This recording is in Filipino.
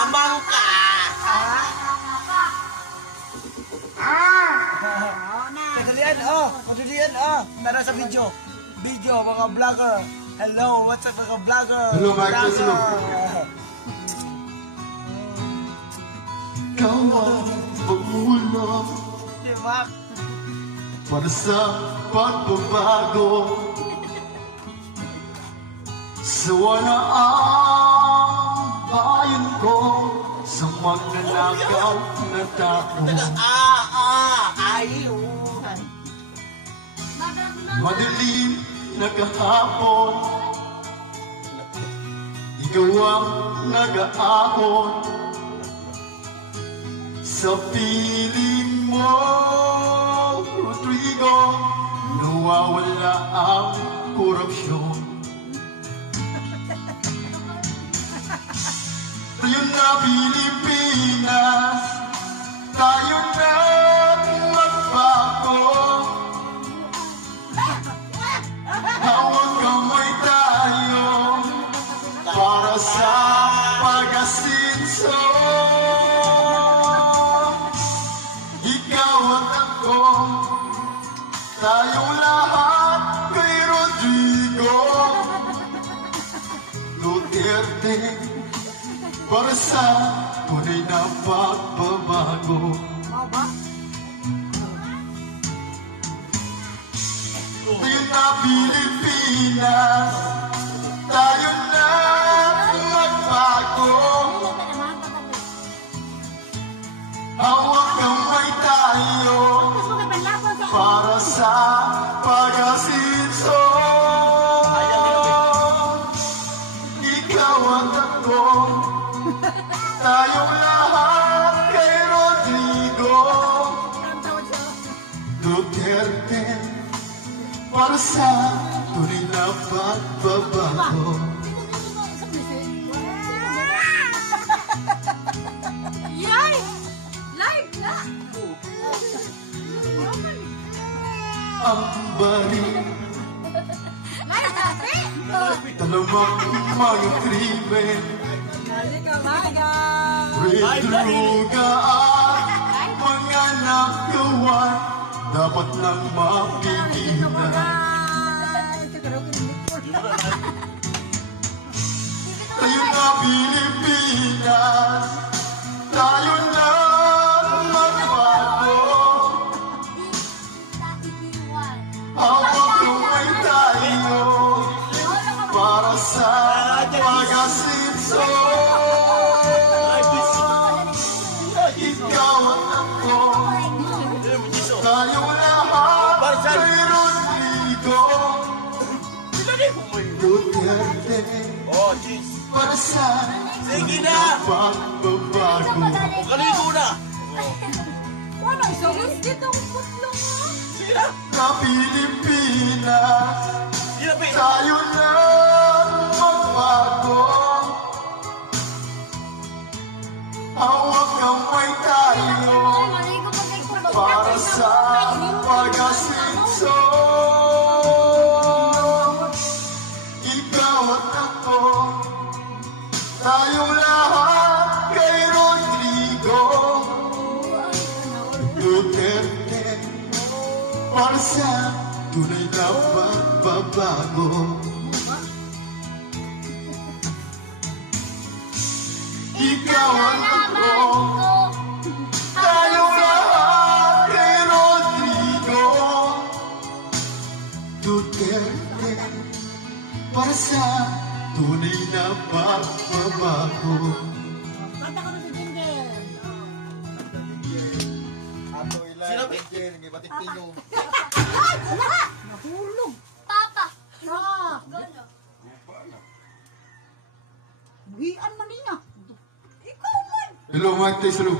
Amang ka. Kadalian, tara sa video. Mga vlogger. Hello, what's up mga vlogger? Hello, Michael. Hello. Ikaw ang pagmulong Diba? para sa pagbabago. Sawala ang bayan ko sa magnanakaw na tao. Ay, Madilim na kahapon, ikaw ang nag-aahon sa piling mo, Rodrigo. Nawawala ang korupsyon. Tayo na Pilipinas, tayo na magbago. Hawag kamay tayo para sa pag-asinso. Ikaw at ako, tayong lahat kay Rodrigo Duterte, para sa tunay na pagbabago. Tayo na Pilipinas, tayo na magbago. Hawak kamay tayo para sa pag-asinso. Ikaw at ako, tayong lahat kay Rodrigo Duterte, para sa tunay na pagbabago. Yay! Live na! Ang bari, Live natin! talamang mga krimen, retruga at mga nakawan, dapat nang mapigilan. Tayo na Pilipinas, tayo na magbago. Hawak kamay tayo para sa pag-asinso. Ikaw at ako, tayong lahat kay Rodrigo Duterte, para sa sige na. pagbabago. Kaligo na. Ano, isogis dito ang putlong mo? Sige na. Na Pilipinas, Sige na, Pi. tayo na magbago. Hawak kamay tayo para sa pag-asinso. Ikaw at ako, tayong lahat kay Rodrigo Duterte, para sa tunay na pagbabago. Ikaw at ako, tayong lahat kay Rodrigo Duterte, para sa tunay na pagbabago. Kanta ko na si Jinder. Sinabi. Ay! Wala! Nahulog! Papa! Ah! Buhian man niya. Ikaw man! Hello, Mike Teslo.